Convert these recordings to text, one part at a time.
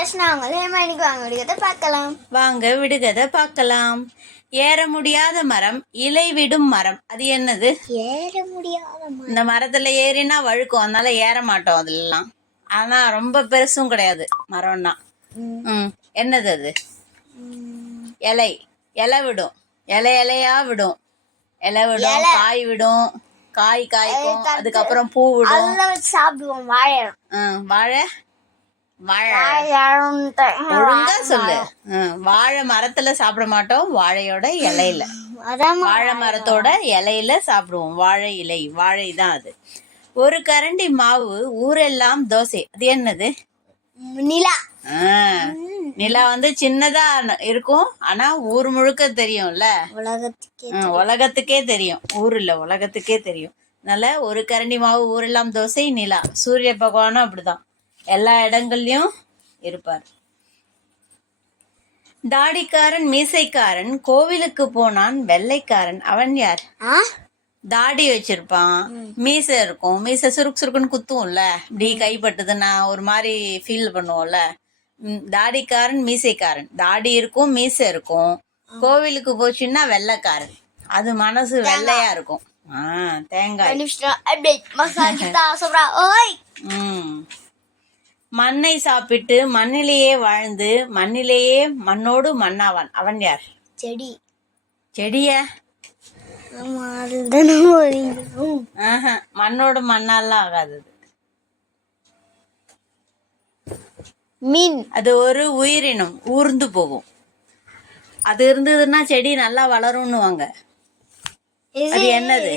பேசினா அவங்களே மணிக்கு வாங்க விடுகிறத பார்க்கலாம். வாங்க விடுகதை பார்க்கலாம். ஏற முடியாத மரம் இலை விடும் மரம். அது என்னது? ஏற முடியாத இந்த மரத்துல ஏறினா வழுக்கும். அதனால ஏற மாட்டோம் அதுலலாம். ஆனா ரொம்ப பெருசும் கிடையாது. மரம்னா. ம். என்னது அது? இலை. இலை விடும். இலை இலையா விடும். இலை விடும் காய் விடும். காய் காய்க்கும். அதுக்கப்புறம் பூ விடும். சாப்பிடுவோம் வாழை வாழை. ஒழுங்கா சொல்லு. வாழை மரத்துல சாப்பிட மாட்டோம். வாழையோட இலையில. வாழை மரத்தோட இலையில சாப்பிடுவோம். வாழை இலை. வாழை தான் அது. ஒரு கரண்டி மாவு ஊரெல்லாம் தோசை. அது என்னது? நிலா. நிலா வந்து சின்னதா இருக்கும். ஆனா ஊர் முழுக்க தெரியும்ல. உலகத்துக்கு உலகத்துக்கே தெரியும். ஊர் இல்ல உலகத்துக்கே தெரியும். அதனால ஒரு கரண்டி மாவு ஊரெல்லாம் தோசை நிலா. சூரிய பகவானும் அப்படிதான். எல்லா இடங்கள்லயும் இருப்பார். தாடிக்காரன் மீசைக்காரன் கோவிலுக்கு போனான் வெள்ளைக்காரன். அவன் யார்? தாடி வச்சிருப்பான். மீசை இருக்கும். மீசை சுருக்கு சுருக்குன்னு குத்தும்ல இப்படி கைப்பட்டதுன்னா ஒரு மாதிரி ஃபீல் பண்ணுவோம்ல? தாடிக்காரன் மீசைக்காரன். தாடி இருக்கும் மீசை இருக்கும். கோவிலுக்கு போச்சுன்னா வெள்ளைக்காரன். அது மனசு வெள்ளையா இருக்கும். ஆ தேங்காய். மண்ணை சாப்பிட்டு மண்ணிலேயே வாழ்ந்து மண்ணிலேயே மண்ணோடு மண்ணாவான். அவன் யார்? செடி. செடிய? மண்ணோடு மண்ணாலாம் ஆகாது. மீன். அது ஒரு உயிரினம் ஊர்ந்து போகும். அது இருந்ததுன்னா செடி நல்லா வளரும்னுவாங்க. அது என்னது?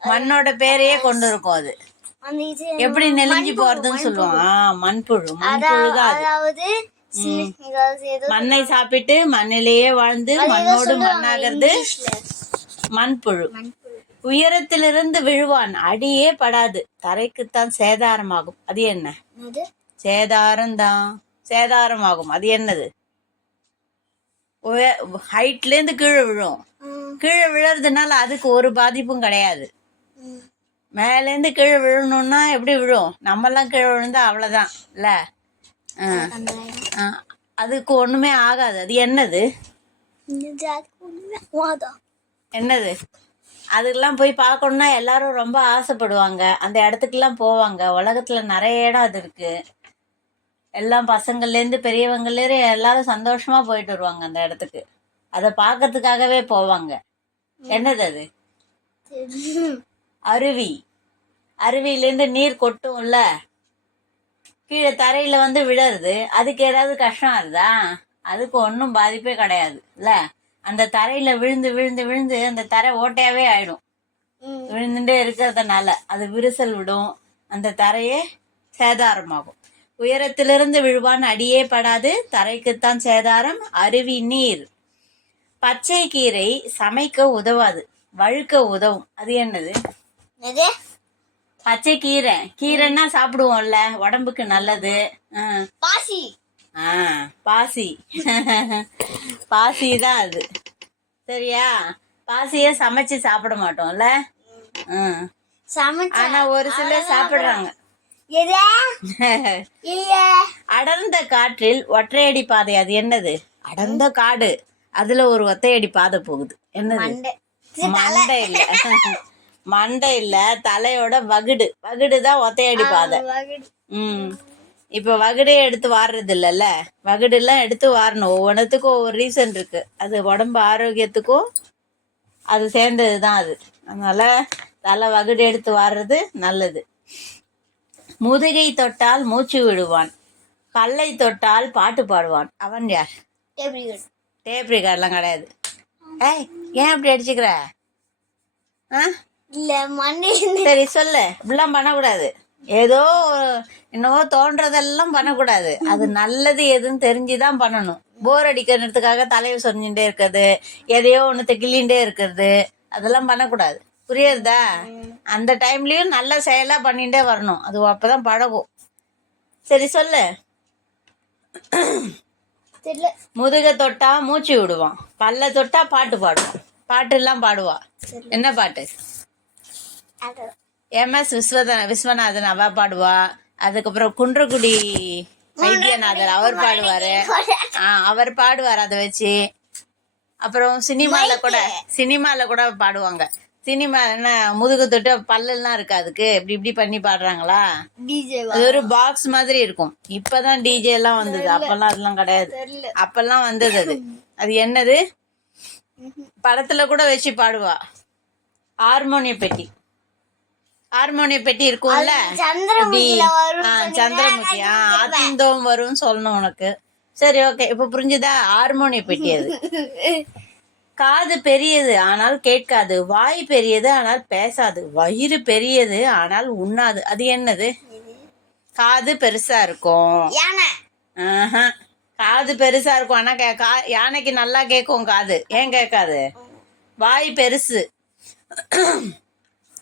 மண்ணோட பேரையே கொண்டு இருக்கும் அது. எப்படி நெலிஞ்சு போறதுன்னு சொல்லுவோம். ஆ, மண்புழு மண்புழு அதாவது மண்ணை சாப்பிட்டு மண்ணிலேயே வாழ்ந்து மண்ணோடு மண்ணாகிறது. மண்புழு. உயரத்திலிருந்து விழுவான். அடியே படாது. தரைக்குத்தான் சேதாரமாகும். அது என்ன? சேதாரம் தான் சேதாரமாகும். அது என்னது? ஹைட்ல இருந்து கீழே விழும். கீழே விழுறதுனால அதுக்கு ஒரு பாதிப்பும் கிடையாது. மேலேருந்து கீழே விழணும்னா எப்படி விழும்? நம்மெல்லாம் கீழே விழுந்தா அவ்வளோதான் இல்ல? ஆ, அதுக்கு ஒண்ணுமே ஆகாது. அது என்னது? என்னது? அதுக்கெல்லாம் போய் பார்க்கணுன்னா எல்லாரும் ரொம்ப ஆசைப்படுவாங்க. அந்த இடத்துக்குலாம் போவாங்க. உலகத்துல நிறைய இடம் அது இருக்கு. எல்லாம் பசங்கள்லேருந்து பெரியவங்கள்லேருந்து எல்லாரும் சந்தோஷமா போயிட்டு வருவாங்க அந்த இடத்துக்கு. அதை பார்க்கறதுக்காகவே போவாங்க. என்னது அது? அருவி. அருவியிலேருந்து நீர் கொட்டும்ல? கீழே தரையில வந்து விழருது. அதுக்கு ஏதாவது கஷ்டம் வருதா? அதுக்கு ஒன்றும் பாதிப்பே கிடையாது இல்ல அந்த தரையில விழுந்து விழுந்து விழுந்து அந்த தரை ஓட்டையாவே ஆயிடும். விழுந்துட்டே இருக்கிறதுனால அது விரிசல் விடும். அந்த தரையே சேதாரமாகும். உயரத்திலிருந்து விழுவான் அடியே படாது. தரைக்குத்தான் சேதாரம். அருவி நீர். பச்சை கீரை சமைக்க உதவாது. வழுக்க உதவும். அது என்னது? என்னது? பச்சை கீரை. கீரைன்னா சாப்பிடுவோம்ல உடம்புக்கு நல்லது. பாசி. ஆ பாசி. பாசி தான் அது. சரியா? பாசியை சமைச்சு சாப்பிட மாட்டோம்ல? ம். ஆனா ஒரு சிலர் சாப்பிடுறாங்க. எது? அடர்ந்த காற்றில் ஒற்றையடி பாதை அது என்னது? அடர்ந்த காடு. அதுல ஒரு ஒத்தையடி பாதை போகுது. என்னது. மண்டை. இல்ல மண்டை இல்ல தலையோட வகுடு. வகுடு தான் ஒத்தையடி பாதை வகுடு. ம். இப்ப வகுடே எடுத்து வாடுறது இல்லைல்ல. வகுடு எல்லாம் எடுத்து வாரணும். ஒவ்வொன்றுத்துக்கும் ஒவ்வொரு ரீசன் இருக்கு. அது உடம்பு ஆரோக்கியத்துக்கும் அது சேர்ந்தது தான் அது. அதனால தலை வகுடு எடுத்து வாடுறது நல்லது. முதுகை தொட்டால் மூச்சு விடுவான். பல்லை தொட்டால் பாட்டு பாடுவான். அவன் யார்? எப்படி இருக்கு? டேப் ரெக்கார்ட்லாம் கிடையாது. ஏய் ஏன் அப்படி அடிச்சுக்கிற? ஆ? இல்ல மண்டை சரி சொல்லு. இப்படிலாம் பண்ணக்கூடாது. ஏதோ என்னவோ தோன்றதெல்லாம் பண்ணக்கூடாது. அது நல்லது எதுன்னு தெரிஞ்சுதான் பண்ணணும். போர் அடிக்கிறதுக்காக தலையை சொரிஞ்சுட்டே இருக்கிறது எதையோ ஒன்று கிள்ளிண்டே இருக்கிறது அதெல்லாம் பண்ணக்கூடாது. புரியுறதா? அந்த டைம்லயும் நல்ல செயலா பண்ணிட்டே வரணும். அது அப்பதான் பழகும். சரி சொல்லு. முதுக தொட்டா மூச்சு விடுவான். பல்ல தொட்டா பாட்டு பாடுவான். பாட்டு எல்லாம் பாடுவா. என்ன பாட்டு? அது- எம்எஸ் விஸ்வத விஸ்வநாதன் அவ பாடுவா. அதுக்கப்புறம் குன்றக்குடி வைத்தியநாதர் அவர் பாடுவாரு. ஆ, அவர் பாடுவார் அதை வச்சு. அப்புறம் சினிமால கூட சினிமால கூட பாடுவாங்க. சினிமா என்ன முதுகு தொட்டு பல்லெல்லாம் இருக்கு அதுக்கு? இப்படி இப்படி பண்ணி பாடுறாங்களா? அது ஒரு பாக்ஸ் மாதிரி இருக்கும். இப்பதான் டிஜே எல்லாம் வந்தது. அப்பெல்லாம் அதெல்லாம் கிடையாது. அப்பெல்லாம் வந்தது அது. அது என்னது? படத்துல கூட வச்சு பாடுவா. ஹார்மோனிய பெட்டி. ஹார்மோனிய பெட்டி இருக்கும்ல? சந்திரமுகி ஆத்திந்தோம் வரும்னு சொல்லணும் உனக்கு. சரி ஓகே இப்ப புரிஞ்சுதா? ஹார்மோனிய பெட்டி அது. காது பெரியது ஆனால் கேட்காது. வாய் பெரியது ஆனால் பேசாது. வயிறு பெரியது ஆனால் உண்ணாது. அது என்னது? காது பெருசா இருக்கும். காது பெருசா இருக்கும். ஆனா கா- யானைக்கு நல்லா கேட்கும் காது. ஏன் கேட்காது? வாய் பெருசு.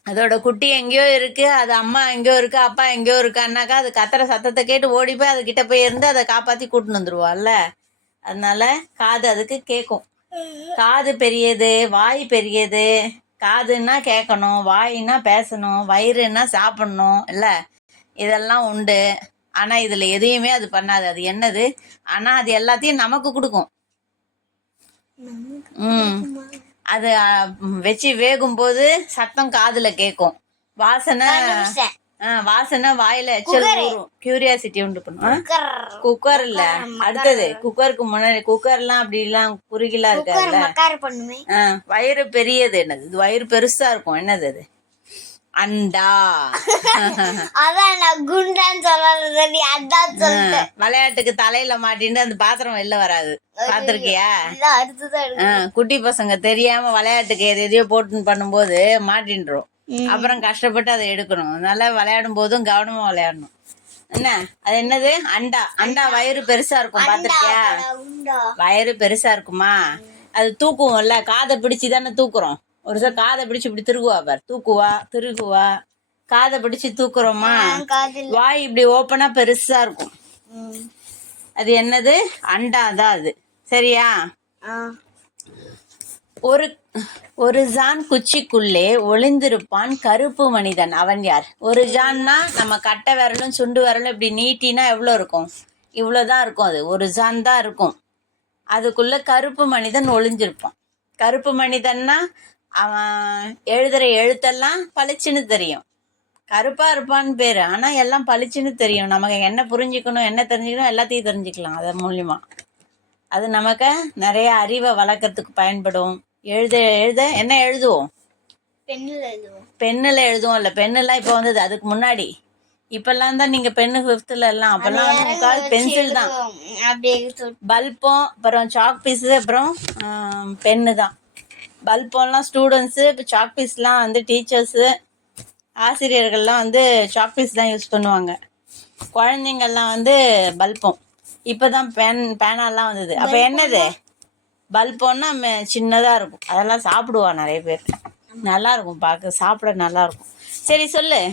அதோட குட்டி எங்கேயோ இருக்கு அது அம்மா எங்கேயோ இருக்கு அப்பா எங்கேயோ இருக்கான்னாக்கா அது கத்துற சத்தத்தை கேட்டு ஓடி போய் அது கிட்ட போய் இருந்து அதை காப்பாத்தி கூட்டின்னு வந்துருவாள்ல. அதனால காது அதுக்கு கேட்கும் காது பெரியது வாய் பெரியது. காதுன்னா கேட்கணும் வாய்னா பேசணும் வயிறுன்னா சாப்பிடணும் இல்ல? இதெல்லாம் உண்டு. ஆனா இதுல எதையுமே அது பண்ணாது. அது என்னது? ஆனா அது எல்லாத்தையும் நமக்கு கொடுக்கும். ம். அது வச்சு வேகும் போது சத்தம் காதுல கேட்கும் வாசனை வாசனை வாயில கியூரியாசிட்டி உண்டு பண்ணும். ஆ? குக்கர். குக்கர் இல்ல. அடுத்தது குக்கருக்கு முன்னாடி அப்படி எல்லாம் குறுகிலாம் குக்கர் இருக்காதுல்ல. மக்கார் பண்ணுமே. ஆ, வயிறு பெரியது. என்னது? இது வயிறு பெருசா இருக்கும். என்னது அது? அண்டா. அதான் நான் குண்டான்னு நீ சொல்லிட்ட விளையாட்டுக்கு தலையில மாட்டின்னு அந்த பாத்திரம் வெளில வராது. பாத்திருக்கியா? குட்டி பசங்க தெரியாம விளையாட்டுக்கு எது எதையோ போட்டு பண்ணும்போது மாட்டின்றோம். அப்புறம் கஷ்டப்பட்டு அதை எடுக்கணும். அதனால விளையாடும் போதும் கவனமா விளையாடணும். என்ன? அது என்னது? அண்டா. அண்டா வயிறு பெருசா இருக்கும் பாத்திருக்கியா? வயிறு பெருசா இருக்குமா? அது தூக்குவோம்ல காதை பிடிச்சு தானே தூக்குறோம். ஒரு சில காதை பிடிச்சு இப்படி திருகுவா பார். தூக்குவா திருகுவா. காதை பிடிச்சு தூக்குறோமா? வாய் இப்படி ஓப்பனா பெருசா இருக்கும். அது என்னது? அண்டா தான் அது. சரியா. ஒரு ஒரு ஜான் குச்சிக்குள்ளே ஒளிந்திருப்பான் கருப்பு மனிதன். அவன் யார்? ஒரு ஜான்னா நம்ம கட்டை விரலும் சுண்டு விரலும் இப்படி நீட்டினா எவ்வளோ இருக்கும்? இவ்வளோதான் இருக்கும் அது. ஒரு ஜான் தான் இருக்கும். அதுக்குள்ள கருப்பு மனிதன் ஒளிஞ்சிருப்பான். கருப்பு மனிதன்னா அவன் எழுதுற எழுத்தெல்லாம் பளிச்சுன்னு தெரியும். கருப்பா இருப்பான்னு பேரு. ஆனா எல்லாம் பளிச்சுன்னு தெரியும். நமக்கு என்ன புரிஞ்சுக்கணும் என்ன தெரிஞ்சுக்கணும் எல்லாத்தையும் தெரிஞ்சுக்கலாம் அதன் மூலியமா. அது நமக்கு நிறைய அறிவை வளர்க்கறதுக்கு பயன்படும். எழுத எழுத என்ன எழுதுவோம்? பெண்ணில் எழுதுவோம். பெண்ணில் எழுதுவோம் இல்லை? பெண்ணெல்லாம் இப்போ வந்தது அதுக்கு முன்னாடி. இப்பெல்லாம் தான் நீங்கள் பெண்ணு ஃபிஃப்த்தில் எல்லாம். அப்போல்லாம் வந்து முக்கால் பென்சில் தான். பல்பம் அப்புறம் சாக் பீஸு அப்புறம் பென்னு தான். பல்பம்லாம் ஸ்டூடெண்ட்ஸு இப்போ சாக் பீஸ்லாம் வந்து டீச்சர்ஸு ஆசிரியர்கள்லாம் வந்து சாக் பீஸ் தான் யூஸ் பண்ணுவாங்க. குழந்தைங்கள்லாம் வந்து பல்பம் இப்போ தான் பேன் பேனாலாம் வந்தது. அப்போ என்னது? பல்பம்னா மெ- சின்னதா இருக்கும். அதெல்லாம் சாப்பிடுவா நிறைய பேர். நல்லா இருக்கும் பார்க்க சாப்பிட நல்லா இருக்கும். சரி சொல்லு.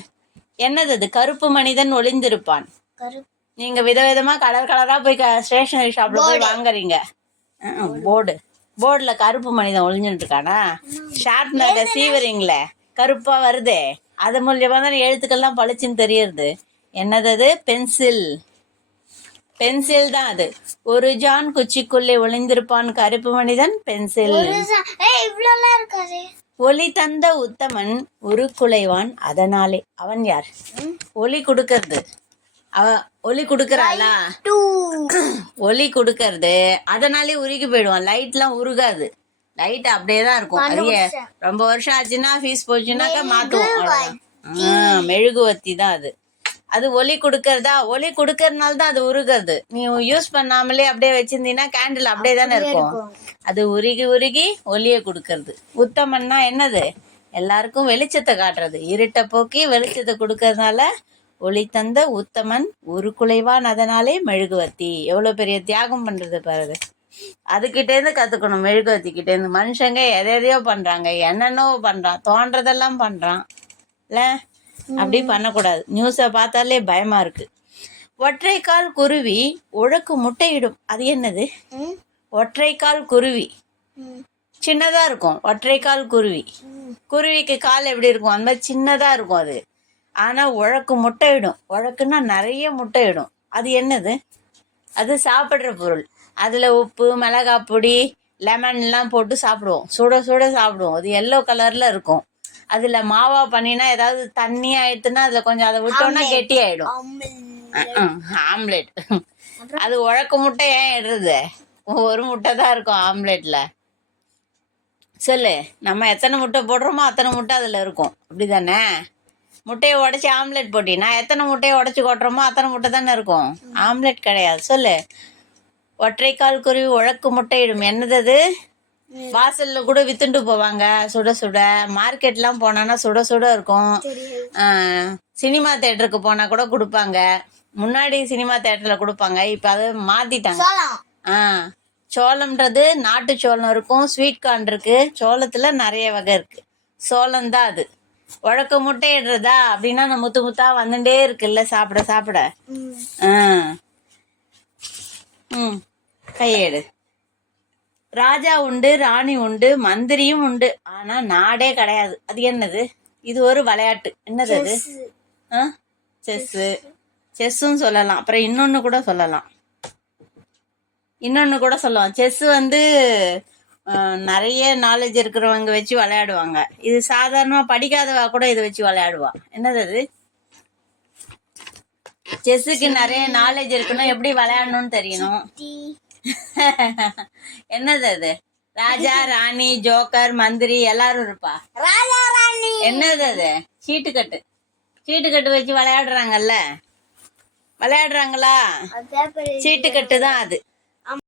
என்னது அது கருப்பு மனிதன் ஒளிந்திருப்பான். கருப்பு நீங்க விதவிதமா கலர் கலரா போய் ஸ்டேஷனரி ஷாப்ல போய் வாங்குறீங்க. போர்டு போர்டுல கருப்பு மனிதன் ஒளிஞ்சுட்டு இருக்கானா ஷார்ப்னர்ல சீவரிங்களே கருப்பா வருதே. அது மூலியமா தான் எழுத்துக்கள்லாம் பளிச்சுன்னு தெரியறது. என்னது அது பென்சில் பென்சில் தான் அது. ஒரு ஜான் குச்சிக்குள்ளே ஒளிந்திருப்பான் கருப்பு மனிதன் பென்சில் ஒளி தந்த உத்தமன் உருக்குலைவான் அதனாலே. அவன் யார்? ஒளி கொடுக்கறது. அவ ஒளி கொடுக்கறாளா? ஒளி கொடுக்கறது அதனாலே உருகி போயிடுவான். லைட்லாம் உருகாது. லைட் அப்படியே தான் இருக்கும். அதிக ரொம்ப வருஷம் ஆச்சுன்னா ஃபீஸ் அவ்வளவுதான். ஆ, மெழுகுவர்த்தி தான் அது. அது ஒளி கொடுக்கறதா? ஒளி கொடுக்கறதுனால தான் அது உருகிறது நீ யூஸ் பண்ணாமலே அப்படியே வச்சிருந்தீங்கன்னா கேண்டில் அப்படியே தானே இருக்கும். அது உருகி உருகி ஒளியை கொடுக்கறது. உத்தமன்னா என்னது? எல்லாருக்கும் வெளிச்சத்தை காட்டுறது. இருட்டை போக்கி வெளிச்சத்தை கொடுக்கறதுனால ஒளி தந்த உத்தமன் உருக்குலைவான் அதனாலே மெழுகுவர்த்தி. எவ்வளவு பெரிய தியாகம் பண்றது பாருங்க. அதுகிட்டேருந்து கத்துக்கணும் மெழுகுவர்த்தி கிட்டேருந்து மனுஷங்க எதை எதையோ பண்றாங்க என்னென்னவோ பண்றான் தோன்றதெல்லாம் பண்றான். இல்ல? அப்படி பண்ணக்கூடாது. நியூஸை பார்த்தாலே பயமா இருக்கு. ஒற்றைக்கால் குருவி உழக்கு முட்டையிடும். அது என்னது? ஒற்றைக்கால் குருவி. ம். சின்னதா இருக்கும் ஒற்றைக்கால் குருவி. குருவிக்கு கால் எப்படி இருக்கும்? அந்த மாதிரி சின்னதா இருக்கும் அது. ஆனா உழக்கு முட்டையிடும். உழக்குன்னா நிறைய முட்டையிடும். அது என்னது? அது சாப்பிட்ற பொருள். அதில் உப்பு மிளகாய் பொடி லெமன்லாம் போட்டு சாப்பிடுவோம். சுட சுட சாப்பிடுவோம். அது எல்லோ கலரில் இருக்கும். அதில் மாவா பண்ணினா ஏதாவது தண்ணி ஆயிடுச்சுன்னா அதில் கொஞ்சம் அதை விட்டோம்னா கெட்டி ஆயிடும். ஆம்லெட். அது உழக்க முட்டை ஏன் இடுறது? ஒரு முட்டை தான் இருக்கும் ஆம்லெட்டில் சொல்லு. நம்ம எத்தனை முட்டை போடுறோமோ அத்தனை முட்டை அதில் இருக்கும். அப்படி தானே முட்டையை உடச்சி ஆம்லெட் போட்டினா எத்தனை முட்டையை உடச்சி கொட்டுறோமோ அத்தனை முட்டை தானே இருக்கும். ஆம்லெட் கிடையாது. சொல்லு. ஒற்றைக்கால் குருவி உழக்கு முட்டையிடும். என்னது அது? வாசல்ல கூட வித்துண்டு போவாங்க. சுட சுட. மார்க்கெட்லாம் போனான்னா சுட சுட இருக்கும். சினிமா தேட்டருக்கு போனா கூட கொடுப்பாங்க. முன்னாடி சினிமா தேட்டர்ல கொடுப்பாங்க. இப்போ அதை மாத்திட்டாங்க. ஆ சோளம்ன்றது நாட்டு சோளம் இருக்கும். ஸ்வீட் கார்ன் இருக்கு. சோளத்துல நிறைய வகை இருக்கு. சோளம் தான் அது. உழக்க முட்டையிடுறதா? அப்படின்னா அந்த முத்து முத்தா வந்துட்டே இருக்குல்ல சாப்பிட சாப்பிட. ம். கையேடு. ராஜா உண்டு ராணி உண்டு மந்திரியும் உண்டு. ஆனா நாடே கிடையாது. அது என்னது? இது ஒரு விளையாட்டு. என்னது அது? ஆ? செஸ்ஸு. செஸ்ஸும் சொல்லலாம். அப்புறம் இன்னொன்று கூட சொல்லலாம். இன்னொன்று கூட சொல்லலாம். செஸ் வந்து நிறைய நாலேஜ் இருக்கிறவங்க வச்சு விளையாடுவாங்க. இது சாதாரணமாக படிக்காதவா கூட இதை வச்சு விளையாடுவா. என்னது அது? செஸ்ஸுக்கு நிறைய நாலேஜ் இருக்குன்னா எப்படி விளையாடணும்னு தெரியணும். என்னது அது? ராஜா ராணி ஜோக்கர் மந்திரி எல்லாரும் இருப்பா. ராஜா ராணி. என்னது அது? சீட்டுக்கட்டு சீட்டுக்கட்டு வச்சு விளையாடுறாங்கல்ல? விளையாடுறாங்களா? சீட்டுக்கட்டு தான் அது.